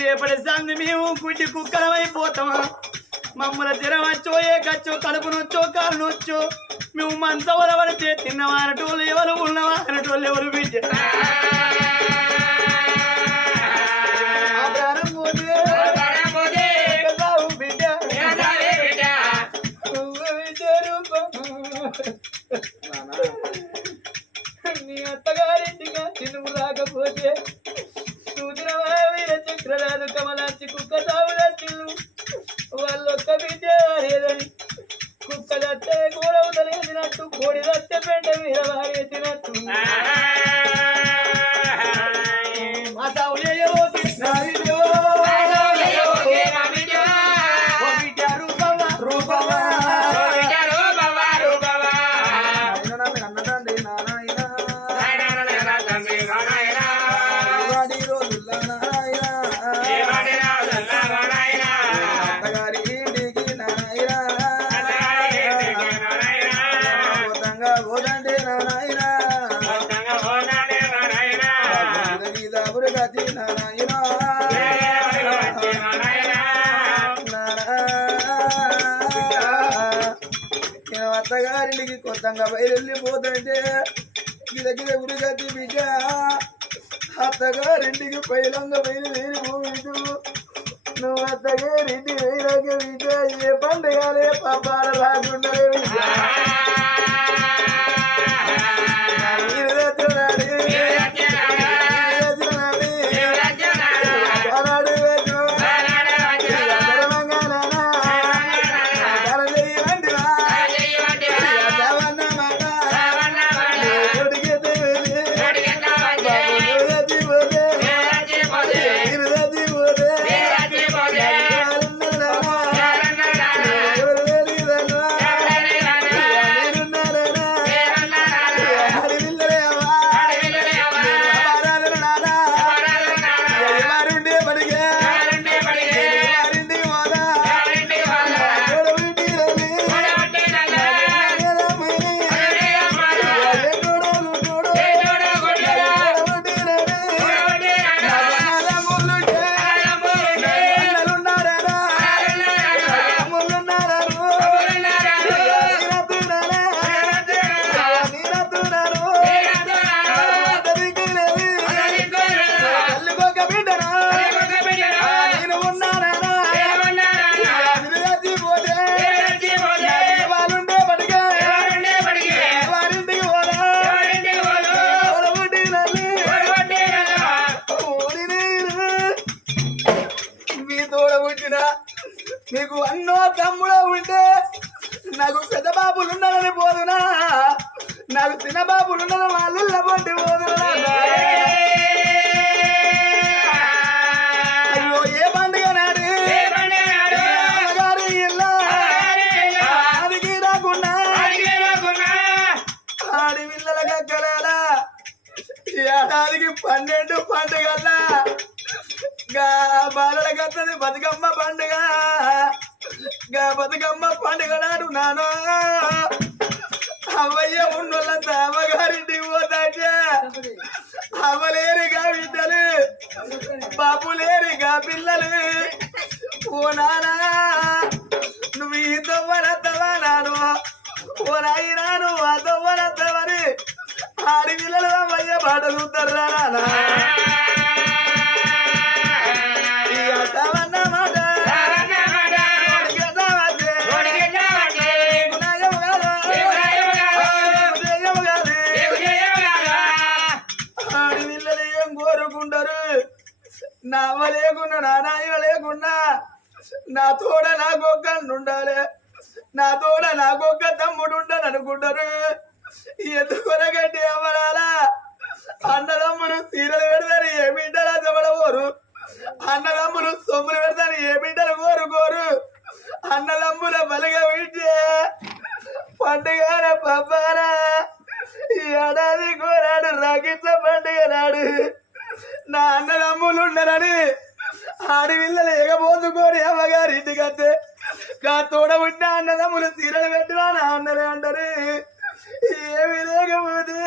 రేపటి సాంది మేము గుడ్డి కుక్కలమైపోతామా మమ్మల్ని తినవచ్చో ఏ ఖర్చో కడుపు నొచ్చో కాలు నొచ్చో మేము మంచవల పడితే తిన్నవారటోళ్ళు ఎవరు ఉన్నవారటోళ్ళు ఎవరు బిడ్డ. నీ అత్తగారింటిగా తినుము రాకపోతే వీర చక్రరాజు కమలాచి కుక్క సాగులచ్చిల్లు వాళ్ళొక్క బిడ్డ లేదని కుక్క దత్తే కూడా వదిలేసినట్టు కోడి దత్తే అత్తగారింటికి కొత్తగా బయలుపోతుంటే గిద గిద గురి గతి బిడ్డ. అత్తగారింటికి పైలంగా బయలుదేరి పోయిదు నువ్వు అత్తగారింటి వైరాగ బిడ్డ ఏ పండుగలే పాపాల రాకుండా నాకు చిన్న బాబులు వాళ్ళు పోదునా అయ్యో ఏ పండుగ నాడు? ఆదికి రాకుండా ఆడి పిల్లల గక్కలేలా ఏడాదికి పన్నెండు పండుగల్లా. బాలల బతుకమ్మ పండుగ. గా బతుకమ్మ పండుగ నాడు నానో. అవ్వయ్య ఉన్నోళ్ళంతా అమ్మగారింటికి పోతాటే అవ్వలేరుగా బిడ్డలు. బాబు లేరుగా పిల్లలు. ఓ నానా నువ్వు ఈ దొవ్వనత్తవా నాను ఓ నాయనా నువ్వు ఆ దొవ్వనత్తవని ఆడి పిల్లలు అమ్మయ్య పాట చూద్దర్రా నానా. నా తోడ నాకొక్క ఉండాలి నా తోడ నాకొక్క తమ్ముడు ఉండాలి అనుకుంటారు ఎందుకొరగంటే అమ్మరాలా అన్నదమ్ములు సీరలు పెడతారు ఏ బిడ్డలా చెప్పడబోరు అన్నదమ్ములు సొమ్ములు పెడతారు ఏ బిడ్డలు కోరుకోరు అన్నదమ్ముల బలిగా వింటే. పండుగ పబ్బారా? ఈ ఏడాది కోరాడు రాకిట్ల పండుగ నాడు. నా అన్నదమ్ములు ఉండరని ఆడి పిల్లలు ఎగబోతుకోని అమ్మగారి ఇంటికి వస్తే కా తోడ ఉంటే అన్నదమ్ములు సీరలు పెట్టినా నా అన్నలే అంటారు. ఏమి లేకపోతే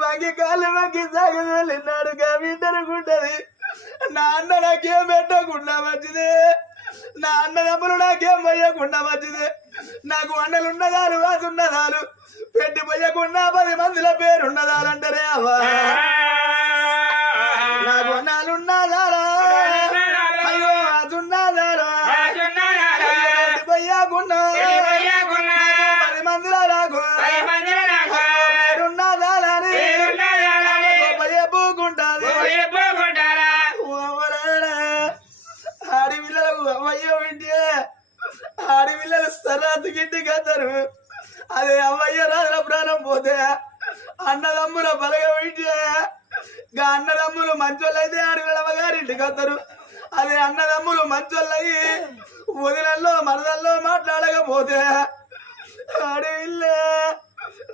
వంగి కాళ్ళు వంగి సాగు వెళ్ళినాడు గా బిడ్డనుకుంటది నా అన్న నాకేం పెట్టకుండా మంచిది. నా అన్నదమ్ములు నాకేం పోయకుండా మంచిది. నాకు అన్నలున్నదాలు వాసున్నదాలు పెట్టి పోయకుండా పది మందిల పేరున్నదాలంటారే అవ్వా. నాకు అన్నాలున్నదారా అయ్యో పోయకుంటాది ఆడపిల్లలకు అమ్మయ్య వింటే ఆడపిల్లలు సరాతు గిట్టి కదరు అదే అమ్మయ్య రాజుల ప్రాణం పోతే అన్నదమ్ముల బలగ వింటే గా అన్నదమ్ములు మంచోళ్ళైతే ఆడపిల్లల గారింటికి వస్తారు అదే అన్నదమ్ములు మంచోళ్ళయి వదినల్లో మరదల్లో మాట్లాడకపోతే ఆడపిల్ల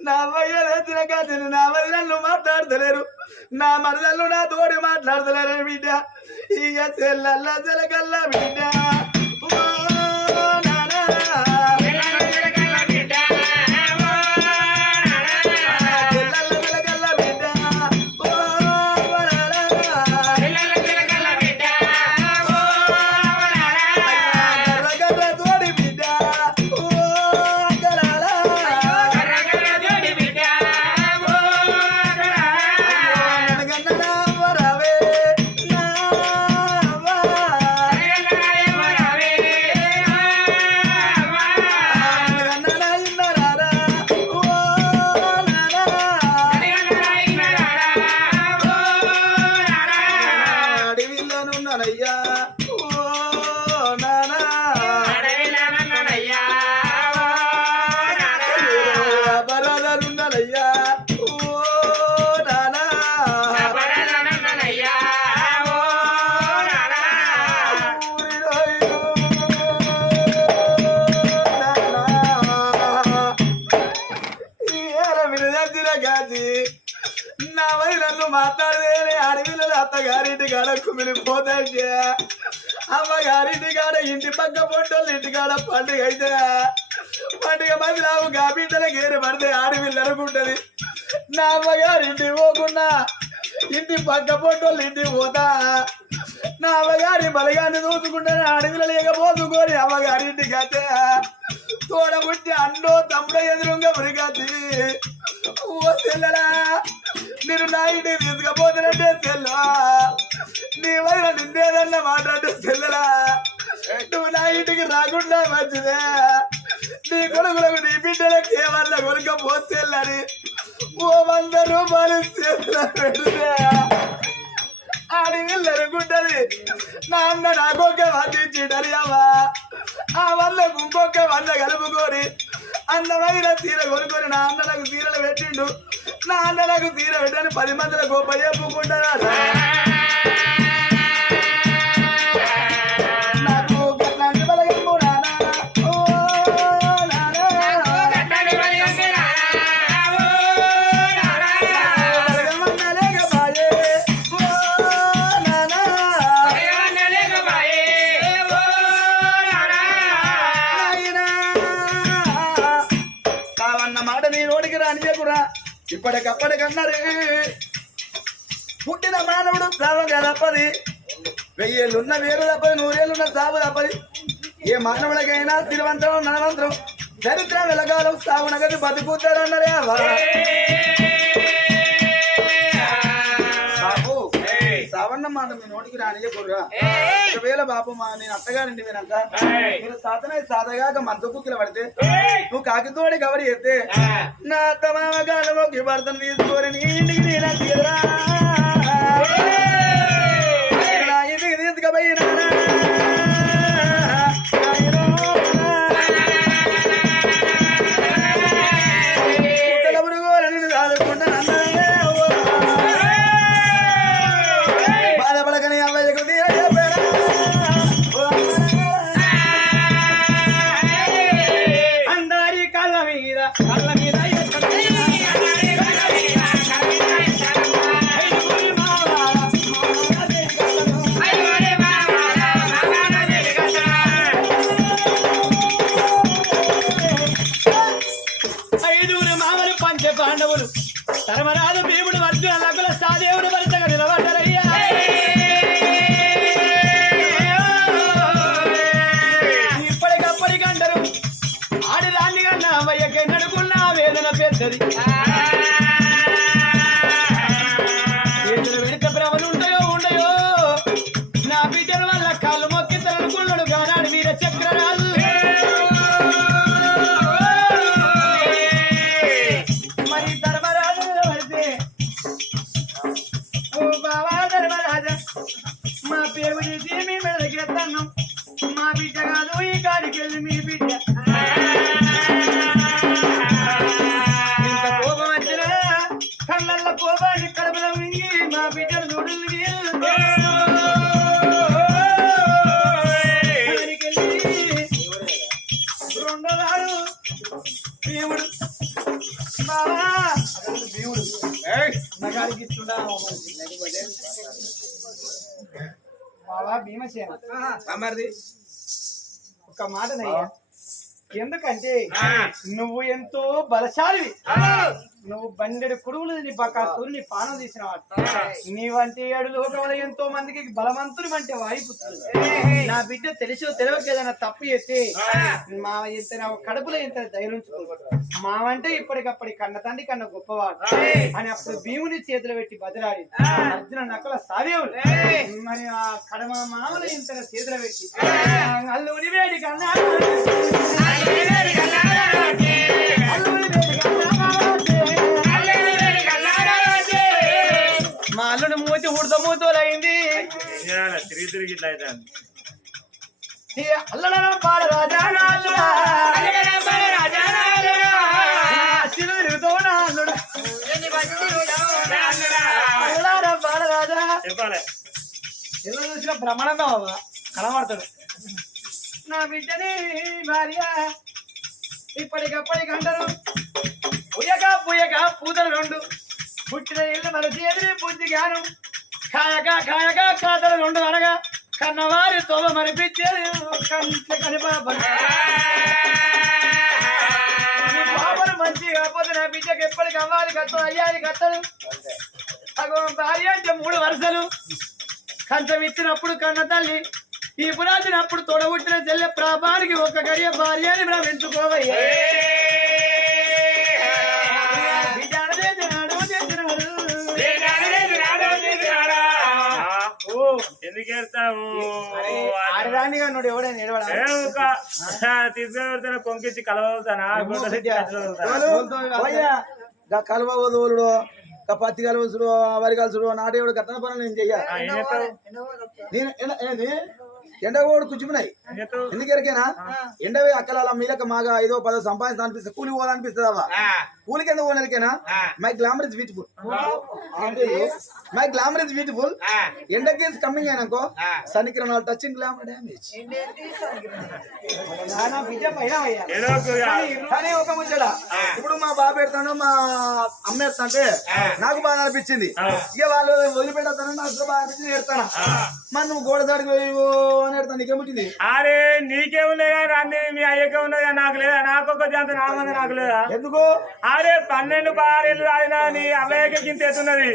నా అమ్మయ్య తెచ్చిన కాదని నా వదినళ్ళు మాట్లాడతలేరు నా మరదళ్ళు నా తోడి మాట్లాడతలేరు బిడ్డ ఇక చెల్లల్ల చెలకల్ల వరి నన్ను అడవిలో అత్తగారింటి కాడ అమ్మ అమ్మగారింటి కాడ ఇంటి పక్క పొట్టోళ్ళు ఇంటి కాడ పండుగ అయితే పండుగ మంది నాకు గా గేరు పడితే ఆడపిల్ల అనుకుంటది నా అమ్మగారింటి పోకుండా ఇంటి పక్క పొట్టోళ్ళు ఇంటికి పోతా. నా అమ్మగారి బలగాన్ని చూసుకుంటే అడవిలో లేకపోతుకొని అమ్మగారింటికి అయితే. తోడబుట్టి అన్నో తమ్ముడ ఎదురుగా మృగతి ఓ తెల్లరా నేను నా ఇంటికి తీసుకుపోతున్నట్టే సెల్వా నీ వైన నిన్నేదన్న మాట్లాడే సెల్లరా నువ్వు నా ఇంటికి రాకుండా మంచిదే. నీ కొడుకులకు నీ బిడ్డలకు ఏమన్నా కొనుక పోసేళ్ళని ఓ వంద రూపాయలు చేతుల పెడితే అడిగి అనుకుంటది నా అన్న నాకొక వందించిడరి అవ్వా. ఆ వల్ల ఇంకొక వంద కలుపుకొని అందమైన తీర కొనుక్కొని నా అన్న నాకు తీరలు పెట్టిండు. నా అన్న నాకు తీర పెట్టని పది మందిలో గొప్ప చెప్పుకుంటారా ఇప్పటికప్పటికన్నారే పుట్టిన మానవుడు సావం తప్పది వెయ్యేళ్ళున్న వేరు తప్పది నూరేళ్ళున్న సాగు తప్పది ఏ మానవుడికైనా స్థిరవంతరం ననవంతరం చరిత్ర వెలగాలం సాగు నగదు బతుకుతారన్నరే సావన్న మాట మీ నోటికి రానియకుర్రా ఒకవేళ బాబు మా నేను అత్తగారింటి వినక మీరు సాధన సాధగాక మంచు కుక్కిల పడితే నువ్వు కాకితోడి కవరి ఎత్తే నా తమామ కాలంలోకి భర్తను తీసుకొని నీ ఇంటికి నేను తీరా ఇంటికి తీసుకుపోయినా బావా భీమసేన. ఒక మాట ఎందుకంటే నువ్వు ఎంతో బలశాలివి. నువ్వు బండెడు కుడుగులు నీ బకాసురుని పానం తీసిన నీవంటే ఏడు లోకంలో ఎంతో మందికి బలవంతుని అంటే వాయిపుత్రుడు నా బిడ్డ తెలిసి తెలియక ఏదైనా తప్పు చేస్తే మా ఎంత నా కడుపులో ఎంత ధైర్యం మావంటే ఇప్పటికప్పటి కన్న తండ్రి కన్న గొప్పవాడు. అని అప్పుడు భీముని చేతులు పెట్టి బదిలాడి అర్జున నక్కల సాదేవుడు మరి ఆ కడమ మామలు ఇంత చేతులు పెట్టి అల్లుని వేడి కన్నా అల్లుని వేడి అల్లుని మూతి ఉడత మూతోలైంది. తిరిగి తిరిగి ఇట్లా నా అల్లుడా. రాజా. చెప్పాలి. ఏదో చూసిన బ్రహ్మానందం కనబడతాడు. నా బిడ్డని భార్య ఇప్పటికప్పటికి అంటారు పుయ్యక పుయ్యక పూతలు రెండు. పుట్టిన ఇల్లు మన చేతిని బుద్ధి జ్ఞానం. కాయక కాయక కాతలు రెండు అనగా కన్నవారి తోవ మరిపించేది కంట కనిపాపలు బాబులు మంచి కాకపోతే నా బిడ్డకి ఎప్పటికి అవ్వాలి కట్టలు అయ్యాలి కట్టలు అగో భార్య అంటే మూడు వరుసలు. కంచం ఇచ్చినప్పుడు కన్న తల్లి ఈ పురాతినప్పుడు తోడబుట్టిన చెల్లె ప్రాపానికి ఒక గడియ భార్య అని భ్రమించుకోవయ్యా అరే, ఆడదానిగా నువ్వు ఎవడైనా? తీసుకెళ్తాను కొంకిచ్చి కలువ పత్తి కలువసుడు వరి కలుసుడు నాటేవుడు కట్టన పనులు నేను చెయ్య. ఏం చేస్తావు? నేను ఎండ- ఏంది? ఎండ కూడా కూర్చున్నాయి ఎందుకు ఎరికేనా? ఎండవే అక్కల మీలక మాగా ఐదో పదో సంపాదిస్తా అనిపిస్తుంది కూలి పోవాలనిపిస్తుంది అవ్వ కూలికి ఎందుకు పోనరికేనా my glamour is beautiful my glamour is beautiful ఎండకి కమ్మింగ్ అయినాకో సన్నికిరణాలు టచింగ్ గ్లామర్ డ్యామేజ్ ఇక. కానీ ఒక ముచ్చట. ఇప్పుడు మా బాబు పెడతాను మా అమ్మ ఎడతాంటే నాకు బాగా అనిపించింది. ఇక వాళ్ళు వదిలిపెడతాను నాకు బాగా అనిపించింది ఎడతాను? మరి నువ్వు గోడ దాడికి అని ఎడతాను నీకేముంటుంది అరే కానీ అన్ని మీ అయ్యకే ఉన్నది కానీ నాకు లేదా? నాకు ఒక జాంత నాకు లేదా? ఎందుకు? అరే పన్నెండు పదహారేళ్ళు రాయినా నీ అవ్వయ్యకి గింత ఎత్తున్నది.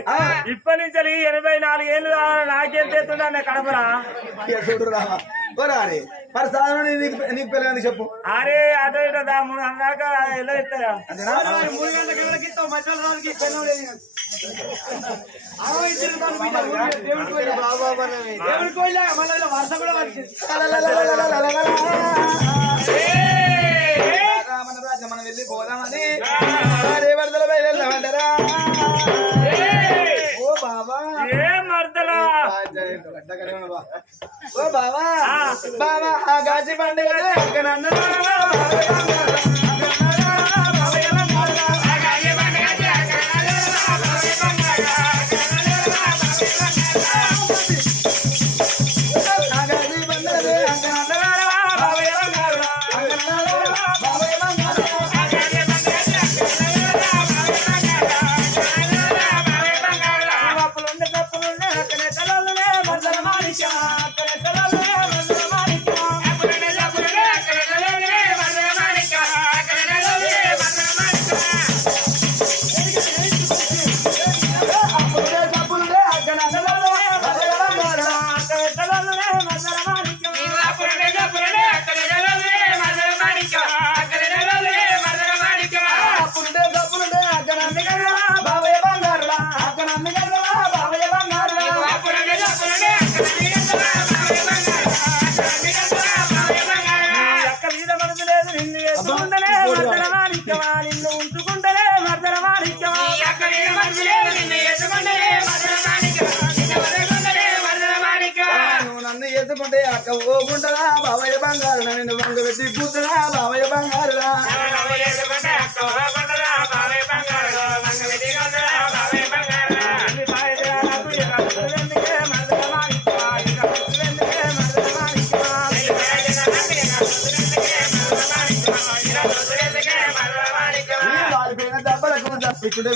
ఇప్పటి నుంచి ఎనభై నాలుగు ఏళ్ళు రావాలి నాకెంత ఎత్తున్నా నా కడపరా మరి సాధారణ నీకు నీకు పెళ్ళి చెప్పు? అరే అటు ఇటు దా మూడు అన్నాక ఎలా మరి మూడు గంటలకు ఎవరికి ఇస్తావు? దేవుడి కోయిల. మళ్ళీ వర్షం కూడా వచ్చింది ఓ బావా బావా ఆ గాజి పండుగ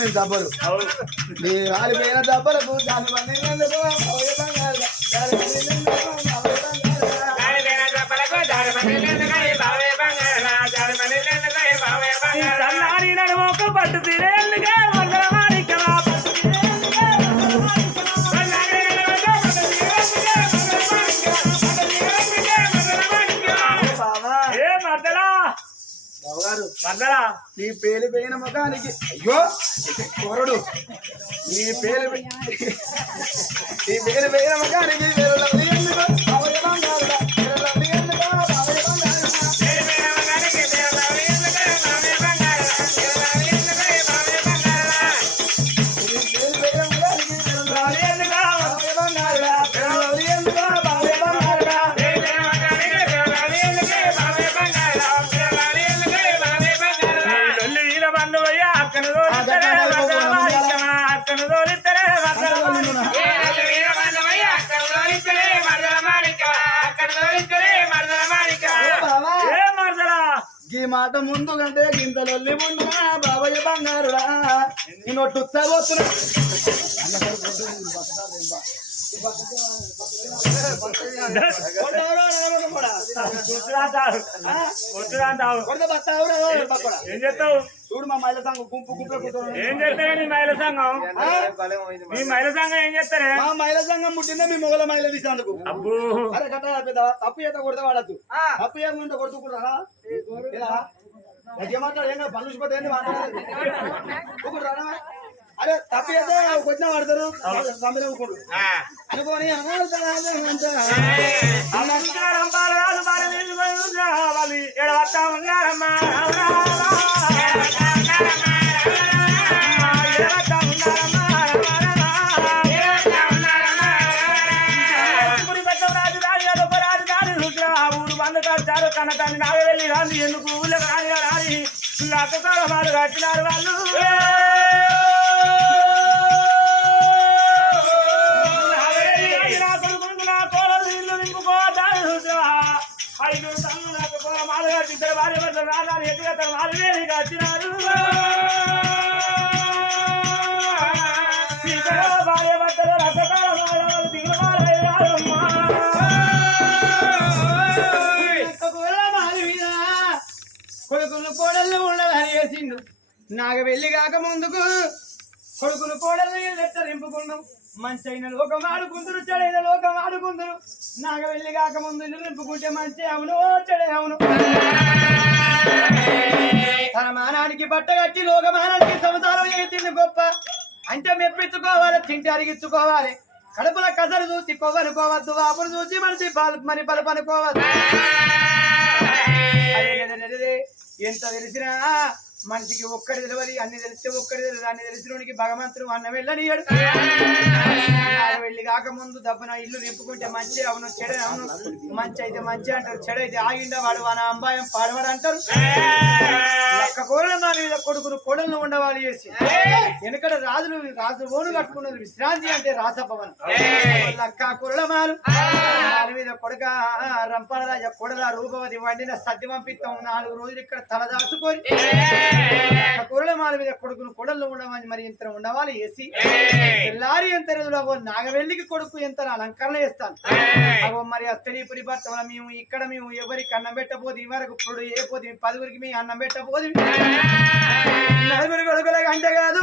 మేము దెబ్బలు. నీ వాలిపోయిన దెబ్బలకు దాని మంది నడుమోకు పట్టు తిరేందుకే మద్దలా నీ పేరు పోయిన ముఖానికి అయ్యో! కొరడు నీ పేరు నీ పేరు పోయిన ముఖానికి పేరు మాట ముందు కంటే గింతలొల్లి ముందునా బాబయ్య బంగారుడా. నేను కూర్చుంటావు కూర్చుంటావు ఏం చేస్తావు? చూడు మా మహిళ సంఘం గుంపు గుంపు. ఏం చేస్తావు నీ మహిళ సంఘం? నీ మహిళ సంఘం ఏం చేస్తారే? మా మహిళ సంఘం పుట్టిందే మీ మొగల మహిళ తీసేందుకు అబ్బో. అరే కట్ట పెద్ద. తప్పు చేత కొడితే వాడద్దు. తప్పు చేయకుండా కొడుతుకుంటారా గట్టిగా మాట్లాడు ఏం పనులు చూసిపోతే ఏంది మాట్లాడాలి ఊరుకుంటారా? అరే వాడతారు అనుకోని బాలరాజు బాల కన్న కనకాన్ని నాగ వెళ్ళి రాంది ఎందుకు ఊళ్ళకి రానిగా రాని? లక్కకాల వాళ్ళు కట్టినారు వాళ్ళు. నాగవెల్లి నా ఐదు తమ్ముడు నాకు కూర మాలు కట్టి ఇద్దరు భార్య భర్తలు రాజాని ఎదుగుతారు తన మాలు వేసి కట్టినారు. నాగ వెళ్ళి కాక ముందుకు. కొడుకులు కోడలు ఎట్ట నింపుకున్నాం మంచి అయిన లోకం ఆడుకుందరు చెడైన లోకం ఆడుకుందరు నాగ వెళ్ళి కాక ముందు ఇల్లు నింపుకుంటే మంచి అవును చెడే అవును. తన మానానికి బట్ట కట్టి లోకమానానికి సంసారం చేసింది గొప్ప. అంటే మెప్పించుకోవాలి తింటే అరిగించుకోవాలి. కడుపుల కసలు చూసి కొవ్వనుకోవద్దు వాపును చూసి మనిషి మరి పలుపు అనుకోవద్దు ఎంత తెలిసినా మనిషికి ఒక్కడి తెలియదు అన్ని తెలిస్తే ఒక్కడి తెలియదు అన్ని తెలిసినోడికి భగవంతుడు అన్న వెళ్ళనియడు. వెళ్ళి కాకముందు దబ్బున ఇల్లు నింపుకుంటే మంచి అవును చెడ అవును మంచి అయితే మంచి అంటారు చెడ అయితే ఆగిండా వాడు వాన అంబాయం పాడవాడు అంటారు. లక్క కోడలు నా మీద కొడుకును కోడలను ఉండవాలి చేసి వెనకడ రాజులు రాజు ఓను కట్టుకున్నది విశ్రాంతి అంటే రాసభవన్ లక్క కురళమాలు దాని మీద కొడుక రంపాల రాజా కొడల రూపవతి వండిన సద్ది పంపిస్తాం నాలుగు రోజులు ఇక్కడ తల దాచుకొని కురళమాల మీద కొడుకును కొడలు ఉండమని మరి ఇంత ఉండవాలి వేసి తెల్లారి ఎంత నాగవెల్లికి కొడుకు ఎంత అలంకరణ చేస్తాను. అగో మరి ఆ స్త్రీ పురి భర్త మేము ఇక్కడ మేము ఎవరికి అన్నం పెట్టబోదు? ఈ వరకు ఇప్పుడు ఏ పోదు? పదుగురికి మీ అన్నం పెట్టబోదు? నలుగురు కొడుకుల గంట కాదు.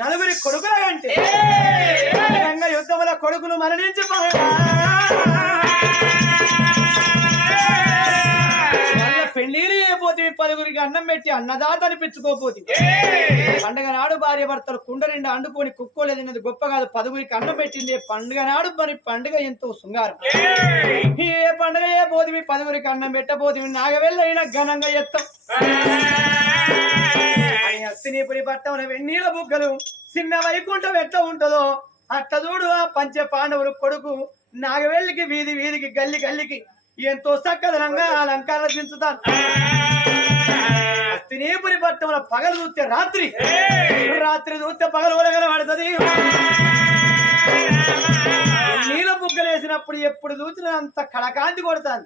నలుగురి కొడుకుల గంటే కొడుకులు మరణించిపోయా పెళ్ళిలు అయిపోతే పలుగురికి అన్నం పెట్టి అన్నదాత అనిపించుకోపోతే పండగ నాడు భార్య భర్తలు కుండ నిండా అండుకొని కుక్కోలేదన్నది గొప్ప కాదు. పదుగురికి అన్నం పెట్టింది పండుగ నాడు మరి పండుగ ఎంతో శృంగారం. ఏ పండుగ ఏ పోతివి పదుగురికి అన్నం పెట్టబోతివి నాగవెళ్ళైనా ఘనంగా ఎత్తం. అస్తినీపురి పట్టం వెన్నీళ్ళ బుగ్గలు చిన్న వైకుంఠం ఎట్లా ఉంటుందో అట్ట చూడు ఆ పంచ పాండవులు కొడుకు నాగవెల్లికి వీధి వీధికి గల్లి గల్లికి ఎంతో చక్కదనంగా అలంకారాలు దించుతాను అస్తినీపురి పట్టంలో పగలు చూస్తే రాత్రి. రాత్రి చూస్తే పగలు ఒలగల పడుతుంది వేసినప్పుడు ఎప్పుడు చూసినా అంత కళకాంతి కొడతాను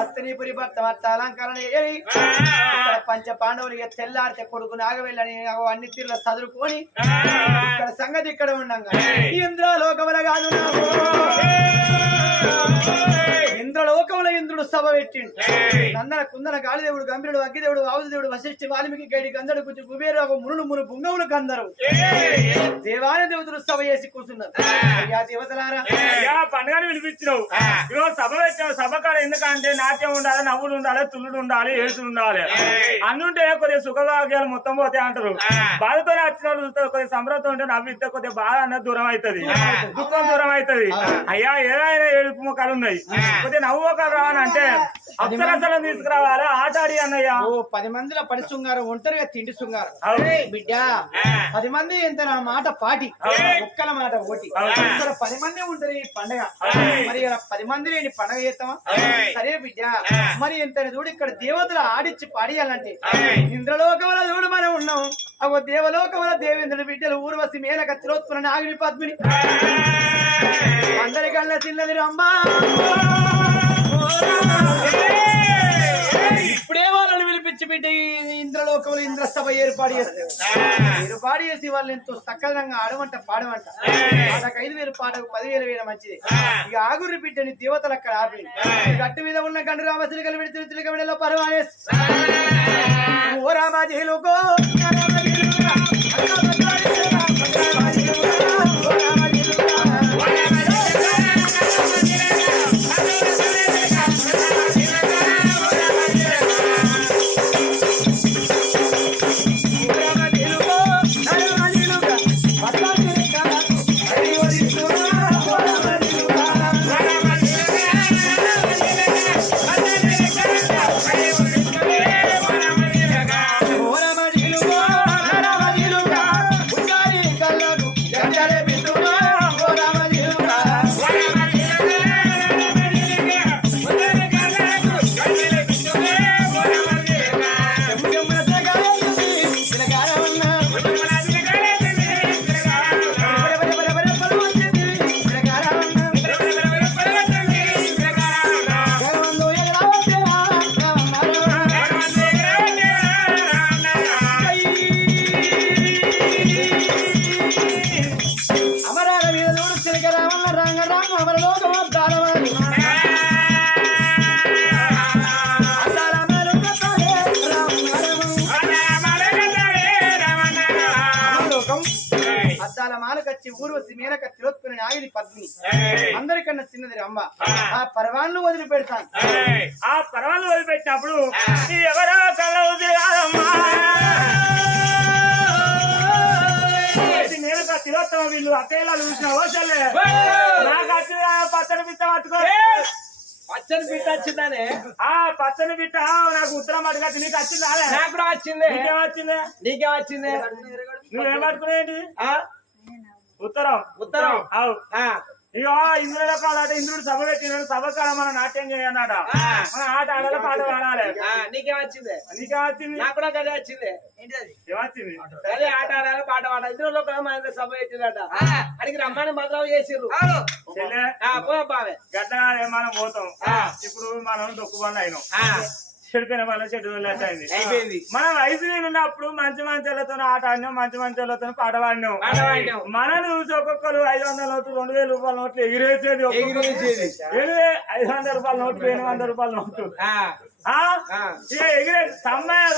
అస్తనీపురి భర్త భర్త అలంకరణ. ఇక్కడ పంచ పాండవులు తెల్లారితే కొడుకు నాగవెళ్ళని అన్ని తీరుల చదువుకొని ఇక్కడ సంగతి ఇక్కడ ఉండంగా. ఇంద్రలోకముల కాదు నాకు. ఇంద్రలోకముల ఇంద్రుడు సభ పెట్టిండు. నందన కుందన గాలిదేవుడు గంభీరుడు అగ్గిదేవుడు ఆవుదేవుడు వశిష్ఠి వాల్మీకి గడి గంధడు గుజ్జు కుబేరు ఒక మునులు మును బుంగములు గంధరు దేవాన దేవతలు సభ చేసి కూర్చున్నారు. అయ్యా దేవతలారా. అయ్యా పండుగని పిలిపించినావు. ఇగో సభ పెట్టావు సభ కాడ ఎందుకంటే నాట్యం ఉండాలి నవ్వులు ఉండాలి తుల్లుడు ఉండాలి ఏసులు ఉండాలి. అన్నుంటే కొద్దిగా సుఖభాగ్యాలు మొత్తం పోతాయి అంటారు. బాధతోనే వచ్చిన వాళ్ళు చూస్తారు కొద్దిగా సంబరంతో ఉంటే నవ్వితే కొద్దిగా బాధ అన్నది దూరం అవుతుంది దుఃఖం దూరం అవుతుంది అయ్యా ఏదైనా ఏడుపు ముఖాలు ఉన్నాయి. కొద్దిగా నవ్వు అంటే అప్సరసలను తీసుకురావాలి. ఆట ఆడి అన్నయ్య. ఓ పది మందిలో పడి శృంగారం ఒంటరిగా తిండి శృంగారం. బిడ్డ. పది మంది ఎంత నా మాట పాటి? ఒక్కల మాట ఓటి. ఇక్కడ పది మంది ఉంటారు ఈ పండగ. మరి పది మంది లేని పండగ చేస్తామా సరే బిడ్డ. మరి ఎంత చూడు ఇక్కడ దేవతలు ఆడిచ్చి పాడియాలంటే. ఇంద్రలోకముల చూడు మనం ఉన్నాం. అగో దేవలోకముల దేవేంద్రుడి బిడ్డలు ఊర్వశి మేనక తిరోత్పల నాగిని పద్మిని. అందరికల్లా చిన్నది రమ్మా. ఇప్పుడే వాళ్ళని పిలిపించి బిడ్డ ఈ ఇంద్రసభ ఏర్పాటు చేస్తారు ఏర్పాటు చేసి వాళ్ళు ఎంతో సకలంగా ఆడమంట పాడమంట. పాటకు ఐదు వేలు పాటకు పదివేలు వేయడం మంచిది. ఇక ఆగుర్రి బిడ్డని దేవతలు అక్కడ ఆపి గట్టు మీద ఉన్న గండు రామశ్రీ కలిపి తిరుగు తిరుగు విడలో పర్వాలేదు ఓ పద్మిని అందరికన్నా చిన్నది అమ్మ ఆ పర్వాన్లు వదిలి పెడతాను ఆ పర్వాలు వదిలిపెట్టినప్పుడు ఇది ఎవరో కలవు కాదమ్మా నేను తిలోత్తమ వీళ్ళు అత్తయ్యలు చూసిన ఓసలే నాకు వచ్చిన పచ్చని పిట్ట పట్టుకో. పచ్చని పీట వచ్చిందనే? ఆ పచ్చని పిట్ట నాకు ఉత్తరం అడగచ్చు నీకు వచ్చిందా? నాకు కూడా వచ్చింది. నీకేం వచ్చింది? నీకేం వచ్చింది? నువ్వేం పట్టుకునేది? ఆ? ఉత్తరం. ఉత్తరం. అవు. ఆ. ఇగో ఇంద్రుల కాలట ఇంద్రుడు సభ పెట్టినాడు సభ కాడ మన నాట్యం చేయన్నాడ మన ఆట ఆడాలి పాట పాడాలి. ఆ, నీకేం వచ్చింది నీకేం వచ్చింది నాకు కూడా గదే వచ్చింది. ఏమొచ్చింది? అదే ఆట ఆడాలి పాట పాట ఇద్దరు మహేంద్ర సభ పెట్టిందట. అడిగి రమ్మని బదలావు చేసిర్రు గట్లగానే మనం పోతాం. ఇప్పుడు మనం దొక్కుబండి అయినాం. చెడిపోయిన వాళ్ళ చెడు అయిపోయింది. మన వయసు నేను ఉన్నప్పుడు మంచి మంచాలతో ఆట ఆడినాం మంచి మంచాలతో పాట పాడినాం. మనల్ని చూసి ఒక్కొక్కరు ఐదు వందల నోట్లు రెండు వేల రూపాయల నోట్లు ఎగిరేసేది ఐదు వందల రూపాయల నోట్లు ఎనిమిది వందల రూపాయల నోట్లు. ఎగిరే సమ్మె